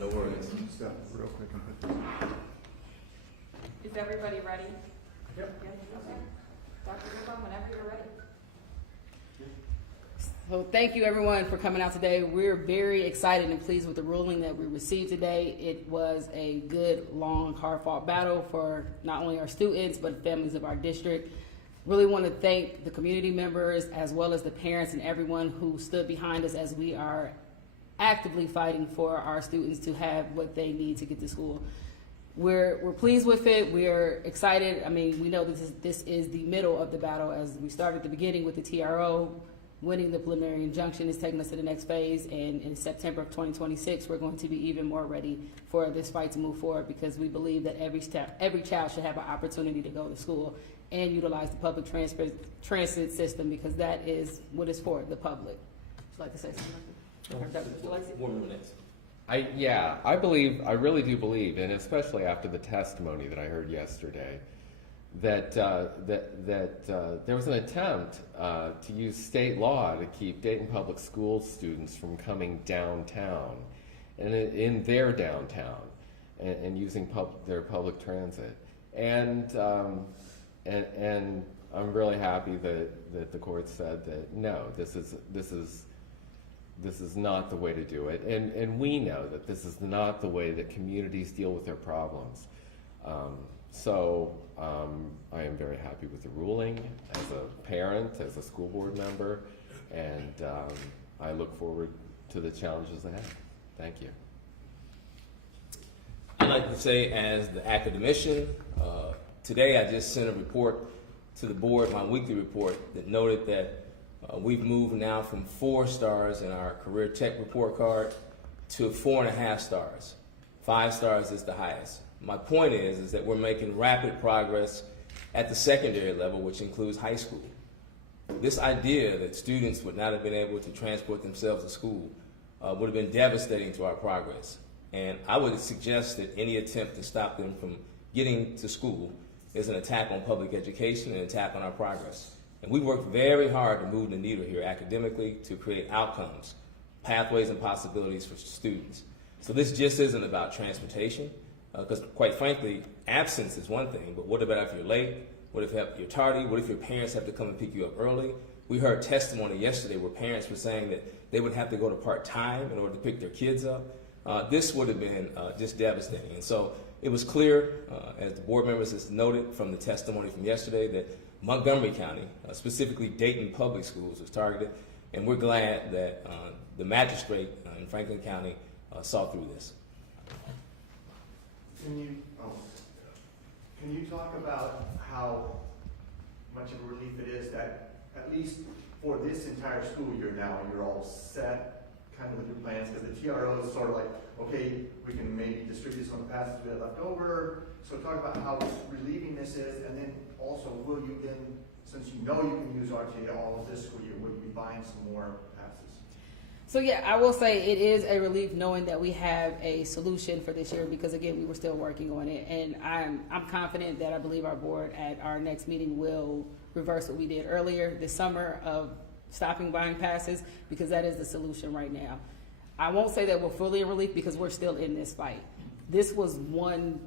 No worries. Step real quick and put this. Is everybody ready? Yep. Yes, okay. Dr. Rubin, whenever you're ready. So thank you everyone for coming out today. We're very excited and pleased with the ruling that we received today. It was a good, long, hard-fought battle for not only our students, but families of our district. Really want to thank the community members as well as the parents and everyone who stood behind us as we are actively fighting for our students to have what they need to get to school. We're pleased with it. We're excited. I mean, we know this is the middle of the battle as we started at the beginning with the TRO. Winning the preliminary injunction is taking us to the next phase, and in September of 2026, we're going to be even more ready for this fight to move forward because we believe that every child should have an opportunity to go to school and utilize the public transit system because that is what it's for, the public. Would you like to say something? 4 minutes. I really do believe, and especially after the testimony that I heard yesterday, that there was an attempt to use state law to keep Dayton Public Schools students from coming downtown, and in their downtown, and using their public transit. And I'm really happy that the court said that no, this is not the way to do it, and we know that this is not the way that communities deal with their problems. I am very happy with the ruling as a parent, as a school board member, and I look forward to the challenges ahead. Thank you. I'd like to say, as the academician, today I just sent a report to the board, my weekly report, that noted that we've moved now from 4 stars in our career tech report card to 4.5 stars. 5 stars is the highest. My point is that we're making rapid progress at the secondary level, which includes high school. This idea that students would not have been able to transport themselves to school would have been devastating to our progress. And I would suggest that any attempt to stop them from getting to school is an attack on public education and an attack on our progress. And we worked very hard to move the needle here academically to create outcomes, pathways, and possibilities for students. So this just isn't about transportation. Because quite frankly, absence is one thing, but what about if you're late? What if you're tardy? What if your parents have to come and pick you up early? We heard testimony yesterday where parents were saying that they would have to go to part-time in order to pick their kids up. This would have been just devastating. And so it was clear, as the board members has noted from the testimony from yesterday, that Montgomery County, specifically Dayton Public Schools, was targeted, and we're glad that the magistrate in Franklin County saw through this. Can you talk about how much of a relief it is that at least for this entire school year now, you're all set kind of with your plans? Because the TRO is sort of like, okay, we can maybe distribute some of the passes we have left over. So talk about how relieving this is, and then also will you then, since you know you can use RTA all of this school year, will you be buying some more passes? So yeah, I will say it is a relief knowing that we have a solution for this year because again, we were still working on it, and I'm confident that I believe our board at our next meeting will reverse what we did earlier this summer of stopping buying passes because that is the solution right now. I won't say that we're fully in relief because we're still in this fight. This was one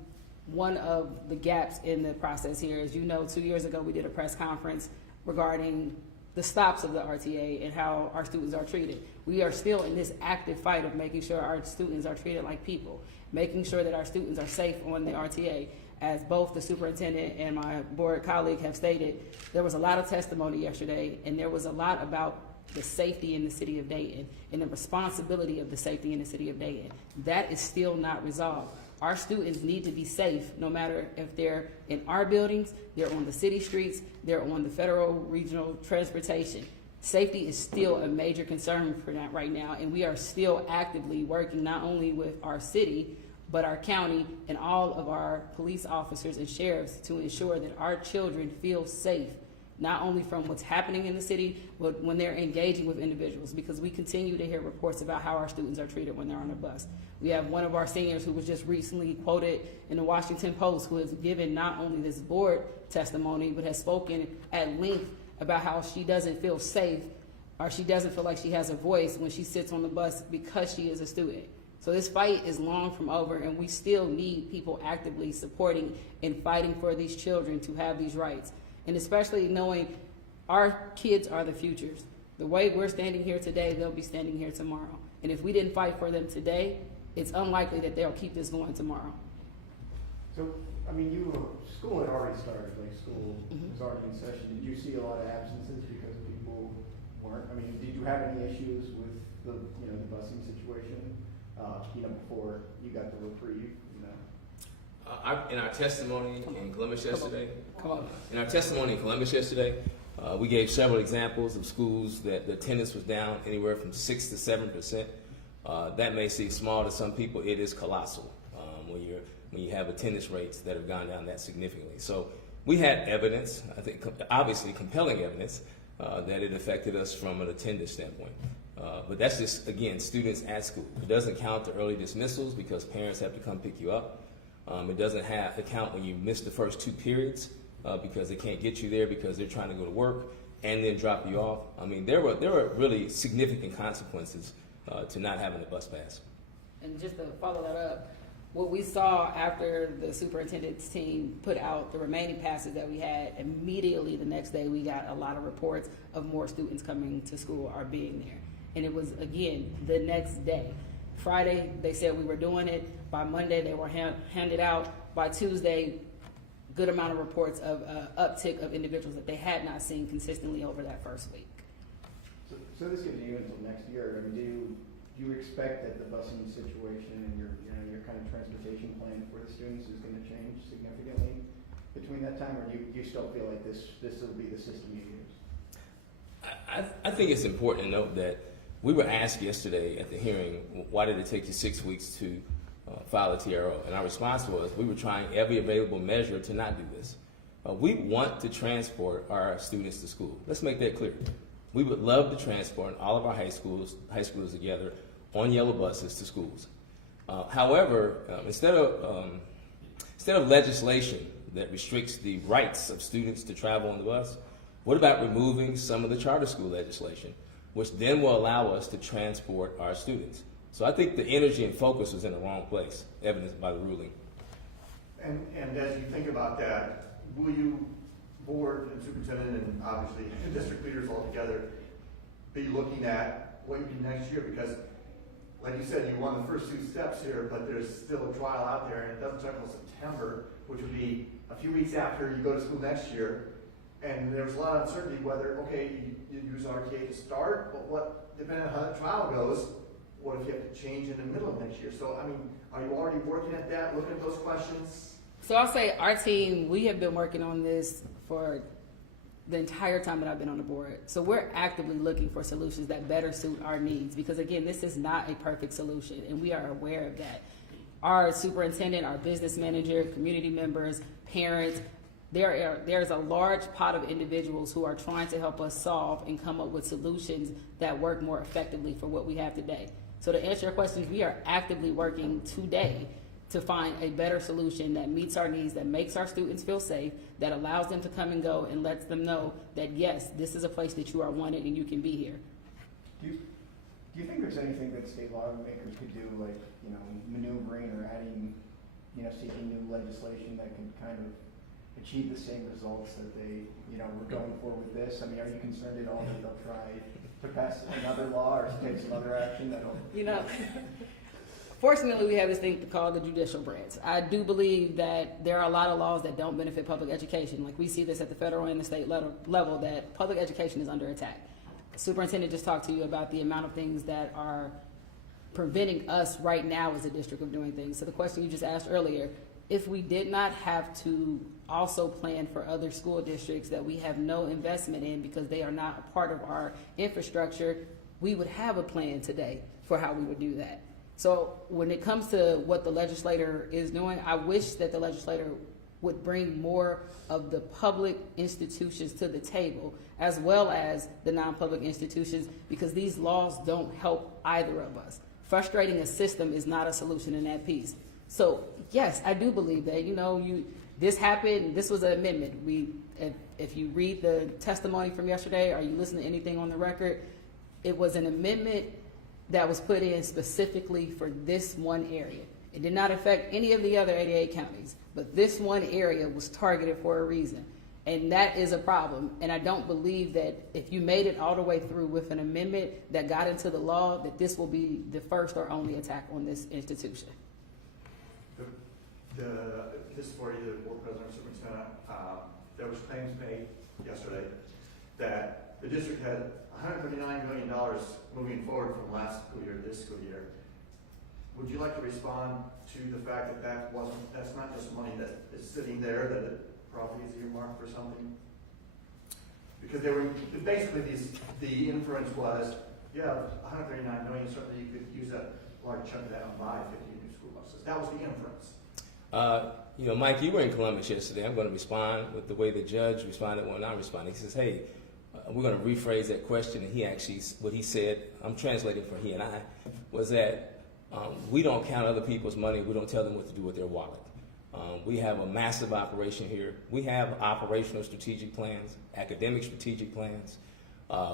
of the gaps in the process here. As you know, 2 years ago we did a press conference regarding the stops of the RTA and how our students are treated. We are still in this active fight of making sure our students are treated like people, making sure that our students are safe on the RTA. As both the superintendent and my board colleague have stated, there was a lot of testimony yesterday, and there was a lot about the safety in the city of Dayton and the responsibility of the safety in the city of Dayton. That is still not resolved. Our students need to be safe no matter if they're in our buildings, they're on the city streets, they're on the federal regional transportation. Safety is still a major concern for that right now, and we are still actively working not only with our city, but our county and all of our police officers and sheriffs to ensure that our children feel safe, not only from what's happening in the city, but when they're engaging with individuals, because we continue to hear reports about how our students are treated when they're on a bus. We have one of our seniors who was just recently quoted in the Washington Post who has given not only this board testimony, but has spoken at length about how she doesn't feel safe or she doesn't feel like she has a voice when she sits on the bus because she is a student. So this fight is long from over, and we still need people actively supporting and fighting for these children to have these rights. And especially knowing our kids are the futures. The way we're standing here today, they'll be standing here tomorrow. And if we didn't fight for them today, it's unlikely that they'll keep this going tomorrow. So, I mean, school had already started, like school was already in session. Did you see a lot of absences because people weren't? I mean, did you have any issues with the busing situation, before you got the reprieve, In our testimony in Columbus yesterday, Come on. we gave several examples of schools that the attendance was down anywhere from 6 to 7%. That may seem small to some people. It is colossal when you have attendance rates that have gone down that significantly. So we had evidence, I think, obviously compelling evidence, that it affected us from an attendance standpoint. But that's just, again, students at school. It doesn't count the early dismissals because parents have to come pick you up. It doesn't count when you miss the first 2 periods because they can't get you there because they're trying to go to work and then drop you off. I mean, there were really significant consequences to not having a bus pass. And just to follow that up, what we saw after the superintendent's team put out the remaining passes that we had, immediately the next day we got a lot of reports of more students coming to school or being there. And it was, again, the next day. Friday, they said we were doing it. By Monday, they were handed out. By Tuesday, good amount of reports of uptick of individuals that they had not seen consistently over that first week. So this gives you until next year. I mean, do you expect that the busing situation and your kind of transportation plan for the students is going to change significantly between that time, or do you still feel like this will be the system you use? I think it's important to note that we were asked yesterday at the hearing, why did it take you 6 weeks to file a TRO? And our response was, we were trying every available measure to not do this. We want to transport our students to school. Let's make that clear. We would love to transport all of our high schoolers together on yellow buses to schools. However, instead of legislation that restricts the rights of students to travel on the bus, what about removing some of the charter school legislation, which then will allow us to transport our students? So I think the energy and focus was in the wrong place, evidenced by the ruling. And as you think about that, will you, board and superintendent and obviously district leaders all together, be looking at what you do next year? Because like you said, you won the first 2 steps here, but there's still a trial out there, and it doesn't start until September, which would be a few weeks after you go to school next year. And there's a lot of uncertainty whether, okay, you use RTA to start, but what, depending on how the trial goes, what if you have to change in the middle of next year? So, I mean, are you already working at that, looking at those questions? So I'll say our team, we have been working on this for the entire time that I've been on the board. So we're actively looking for solutions that better suit our needs, because again, this is not a perfect solution, and we are aware of that. Our superintendent, our business manager, community members, parents, there's a large pot of individuals who are trying to help us solve and come up with solutions that work more effectively for what we have today. So to answer your questions, we are actively working today to find a better solution that meets our needs, that makes our students feel safe, that allows them to come and go and lets them know that yes, this is a place that you are wanted and you can be here. Do you think there's anything that state lawmakers could do, like, maneuvering or adding, seeking new legislation that can kind of achieve the same results that they, were going for with this? I mean, are you concerned at all that they'll try to pass another law or take some other action that'll... Fortunately, we have this thing called the judicial branch. I do believe that there are a lot of laws that don't benefit public education. Like we see this at the federal and the state level, that public education is under attack. The superintendent just talked to you about the amount of things that are preventing us right now as a district of doing things. So the question you just asked earlier, if we did not have to also plan for other school districts that we have no investment in because they are not a part of our infrastructure, we would have a plan today for how we would do that. So when it comes to what the legislator is doing, I wish that the legislator would bring more of the public institutions to the table, as well as the non-public institutions, because these laws don't help either of us. Frustrating a system is not a solution in that piece. So yes, I do believe that, this happened, this was an amendment. If you read the testimony from yesterday or you listen to anything on the record, it was an amendment that was put in specifically for this one area. It did not affect any of the other 88 counties, but this one area was targeted for a reason. And that is a problem. And I don't believe that if you made it all the way through with an amendment that got into the law, that this will be the first or only attack on this institution. This is for either board president or superintendent. There was claims made yesterday that the district had $139 million moving forward from last school year to this school year. Would you like to respond to the fact that that's not just money that is sitting there, that it probably is earmarked for something? Because they were, basically the inference was, yeah, $139 million, certainly you could use a large chunk of that and buy 50 new school buses. That was the inference. Mike, you were in Columbus yesterday. I'm going to respond with the way the judge responded when I responded. He says, hey, we're going to rephrase that question. And he actually, what he said, I'm translating for he and I, was that we don't count other people's money. We don't tell them what to do with their wallet. We have a massive operation here. We have operational strategic plans, academic strategic plans.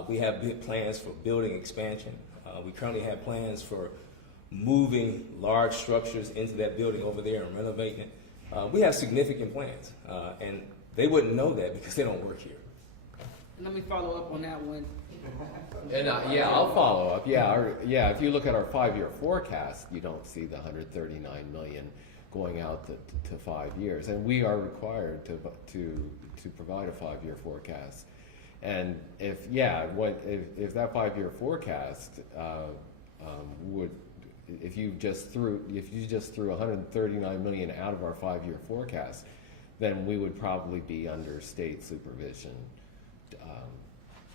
We have big plans for building expansion. We currently have plans for moving large structures into that building over there and renovating it. We have significant plans, and they wouldn't know that because they don't work here. Let me follow up on that one. And I'll follow up. If you look at our 5-year forecast, you don't see the 139 million going out to 5 years, and we are required to provide a 5-year forecast. And if that 5-year forecast if you just threw 139 million out of our 5-year forecast, then we would probably be under state supervision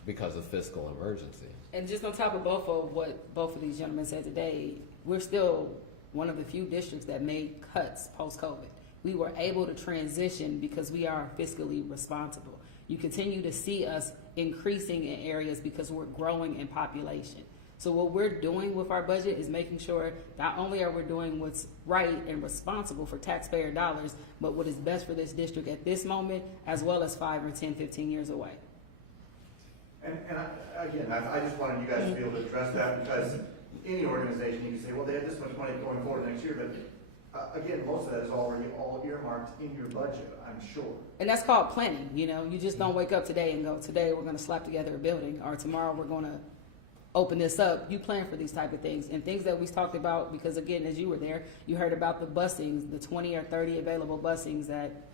because of fiscal emergency. And just on top of both of what both of these gentlemen said today, we're still one of the few districts that made cuts post-COVID. We were able to transition because we are fiscally responsible. You continue to see us increasing in areas because we're growing in population. So what we're doing with our budget is making sure not only are we doing what's right and responsible for taxpayer dollars, but what is best for this district at this moment, as well as 5 or 10, 15 years away. And I just wanted you guys to be able to address that, because any organization, you can say, well, they had this much money going forward next year, but again, most of that is already all earmarked in your budget, I'm sure. And that's called planning. You just don't wake up today and go, today we're going to slap together a building, or tomorrow we're going to open this up. You plan for these type of things, and things that we talked about, because again, as you were there, you heard about the busings, the 20 or 30 available busings, that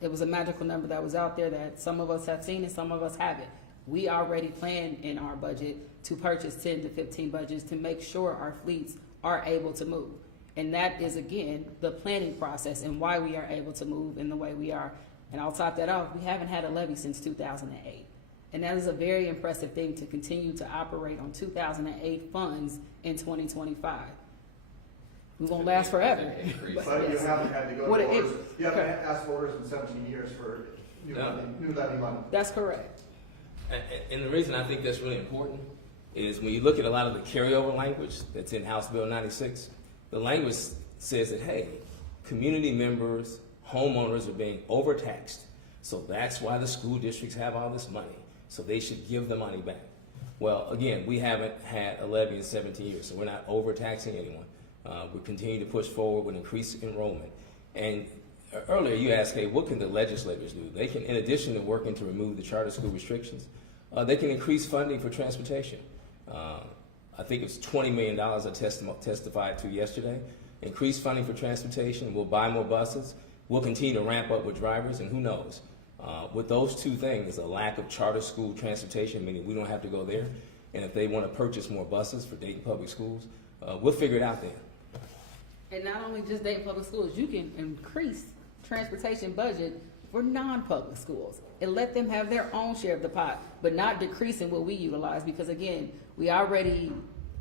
it was a magical number that was out there that some of us have seen and some of us haven't. We already planned in our budget to purchase 10 to 15 budgets to make sure our fleets are able to move. And that is, again, the planning process and why we are able to move in the way we are. And I'll top that off, we haven't had a levy since 2008. And that is a very impressive thing to continue to operate on 2008 funds in 2025 We won't last forever. But you haven't had to go to orders, you haven't asked for orders in 17 years for new levy money. That's correct. And the reason I think that's really important is when you look at a lot of the carryover language that's in House Bill 96, the language says that, hey, community members, homeowners are being overtaxed. So that's why the school districts have all this money. So they should give the money back. Well, again, we haven't had a levy in 17 years, so we're not overtaxing anyone. We continue to push forward with increased enrollment. And earlier you asked, hey, what can the legislators do? They can, in addition to working to remove the charter school restrictions, they can increase funding for transportation. I think it's $20 million I testified to yesterday. Increase funding for transportation. We'll buy more buses. We'll continue to ramp up with drivers, and who knows? With those two things, a lack of charter school transportation, meaning we don't have to go there. And if they want to purchase more buses for Dayton Public Schools, we'll figure it out then. And not only just Dayton Public Schools, you can increase transportation budget for non-public schools and let them have their own share of the pot, but not decreasing what we utilize, because again, we already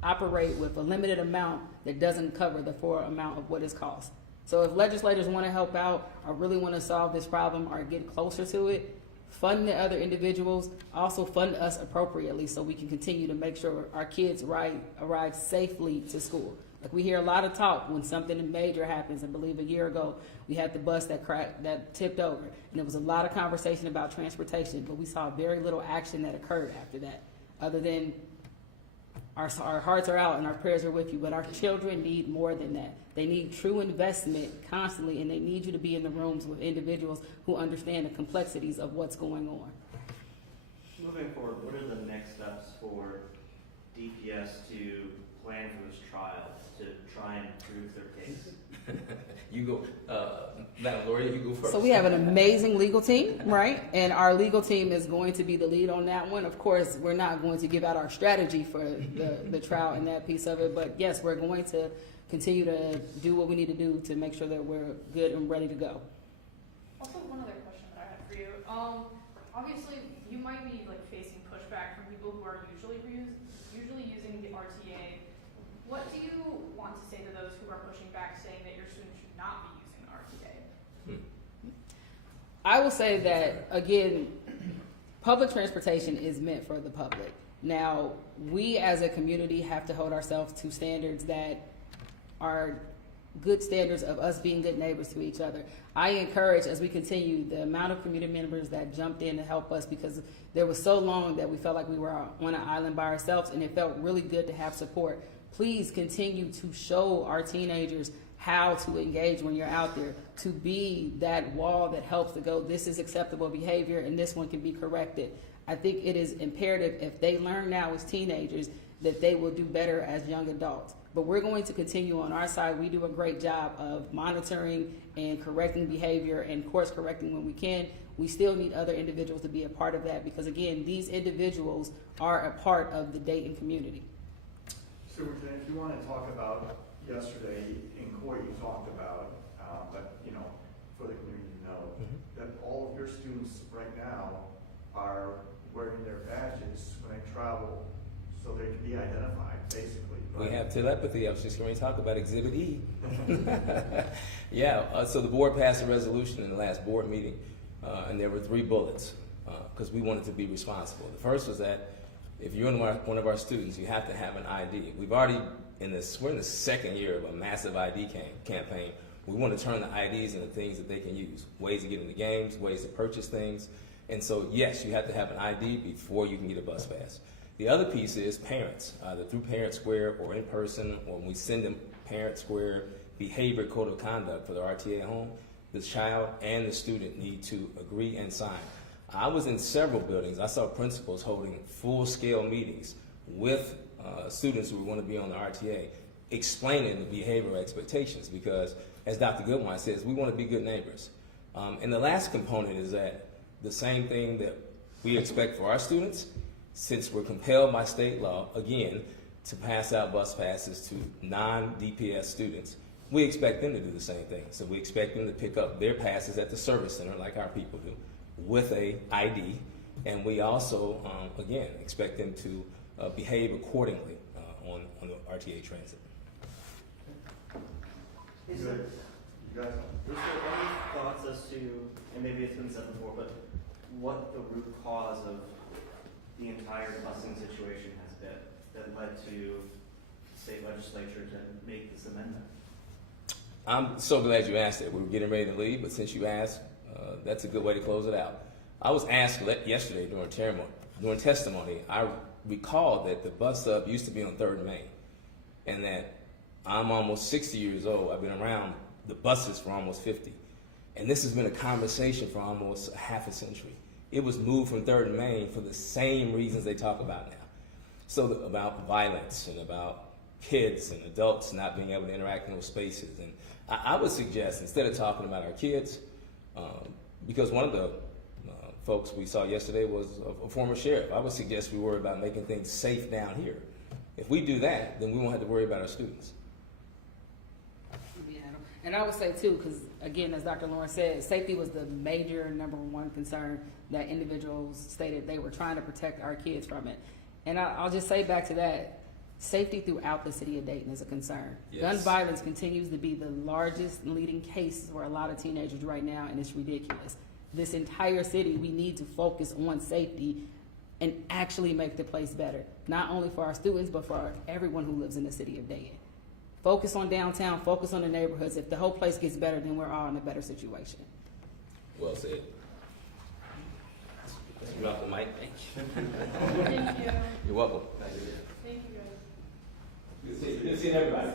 operate with a limited amount that doesn't cover the full amount of what it costs. So if legislators want to help out or really want to solve this problem or get closer to it, fund the other individuals, also fund us appropriately so we can continue to make sure our kids arrive safely to school. Like, we hear a lot of talk when something major happens, and believe a year ago we had the bus that tipped over, and there was a lot of conversation about transportation, but we saw very little action that occurred after that, other than our hearts are out and our prayers are with you, but our children need more than that. They need true investment constantly, and they need you to be in the rooms with individuals who understand the complexities of what's going on. Moving forward, what are the next steps for DPS to plan for this trial, to try and prove their case? You go, Madam Lawyer, you go first. So we have an amazing legal team, right? And our legal team is going to be the lead on that one. Of course, we're not going to give out our strategy for the trial and that piece of it, but yes, we're going to continue to do what we need to do to make sure that we're good and ready to go. Also, one other question that I have for you. Obviously, you might be like facing pushback from people who are usually using the RTA. What do you want to say to those who are pushing back, saying that your students should not be using the RTA? I will say that, again, public transportation is meant for the public. Now, we as a community have to hold ourselves to standards that are good standards of us being good neighbors to each other. I encourage, as we continue, the amount of community members that jumped in to help us, because there was so long that we felt like we were on an island by ourselves, and it felt really good to have support. Please continue to show our teenagers how to engage when you're out there, to be that wall that helps to go, this is acceptable behavior and this one can be corrected. I think it is imperative, if they learn now as teenagers, that they will do better as young adults. But we're going to continue on our side. We do a great job of monitoring and correcting behavior and course correcting when we can. We still need other individuals to be a part of that, because again, these individuals are a part of the Dayton community. Superintendent, if you want to talk about yesterday in court, you talked about, but you know, for the community to know, that all of your students right now are wearing their badges when they travel, so they can be identified, basically. We right? have telepathy. I was just going to talk about Exhibit E. Yeah, so the board passed a resolution in the last board meeting, and there were 3 bullets, because we wanted to be responsible. The first was that if you're one of our students, you have to have an ID. We're in the 2nd year of a massive ID campaign. We want to turn the IDs into things that they can use, ways to get into games, ways to purchase things. And so, yes, you have to have an ID before you can get a bus pass. The other piece is parents, either through Parent Square or in person, or when we send them Parent Square behavior code of conduct for the RTA home, the child and the student need to agree and sign. I was in several buildings. I saw principals holding full-scale meetings with students who want to be on the RTA, explaining the behavioral expectations, because, as Dr. Goodwine says, we want to be good neighbors. And the last component is that the same thing that we expect for our students, since we're compelled by state law, again, to pass out bus passes to non-DPS students, we expect them to do the same thing. So we expect them to pick up their passes at the service center, like our people do, with a ID, and we also, again, expect them to behave accordingly on the RTA transit. Is You there, guys know? is there any thoughts as to, and maybe it's been said before, but what the root cause of the entire busing situation has been that led to state legislature to make this amendment? I'm so glad you asked that. We were getting ready to leave, but since you asked, that's a good way to close it out. I was asked yesterday during testimony, I recalled that the bus stop used to be on 3rd and Main, and that I'm almost 60 years old. I've been around the buses for almost 50. And this has been a conversation for almost half a century. It was moved from 3rd and Main for the same reasons they talk about now. So about violence and about kids and adults not being able to interact in those spaces. And I would suggest, instead of talking about our kids, because one of the folks we saw yesterday was a former sheriff, I would suggest we worry about making things safe down here. If we do that, then we won't have to worry about our students. Yeah, and I would say too, because again, as Dr. Lawrence said, safety was the major #1 concern that individuals stated. They were trying to protect our kids from it. And I'll just say back to that, safety throughout the city of Dayton is a concern. Yes. Gun violence continues to be the largest leading case for a lot of teenagers right now, and it's ridiculous. This entire city, we need to focus on safety and actually make the place better, not only for our students, but for everyone who lives in the city of Dayton. Focus on downtown, focus on the neighborhoods. If the whole place gets better, then we're all in a better situation. Well said. Drop the mic. Thank you. Thank you. You're welcome. Thank you, guys. Good seeing everybody.